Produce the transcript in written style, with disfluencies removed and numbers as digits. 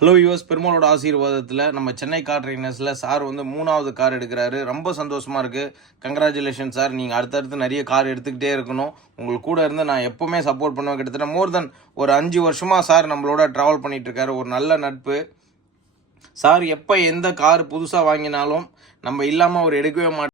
Hello US பெருமாளோட ஆசீர்வாதத்தில் நம்ம Chennai car ட்ரைனர்ஸில் sir வந்து 3வது கார் எடுக்கிறாரு. ரொம்ப சந்தோஷமாக இருக்குது. Congratulation sir. நீங்கள் அடுத்தடுத்து நிறைய கார் எடுத்துக்கிட்டே இருக்கணும். உங்களுக்கு கூட இருந்து நான் எப்போவுமே சப்போர்ட் பண்ணுவேன். கிட்டத்தட்ட மோர் தென் ஒரு 5 வருஷமாக சார் நம்மளோட ட்ராவல் பண்ணிகிட்ருக்காரு. ஒரு நல்ல நட்பு. சார் எப்போ எந்த கார் புதுசாக வாங்கினாலும் நம்ம இல்லாமல் அவர் எடுக்கவே மாட்டார்.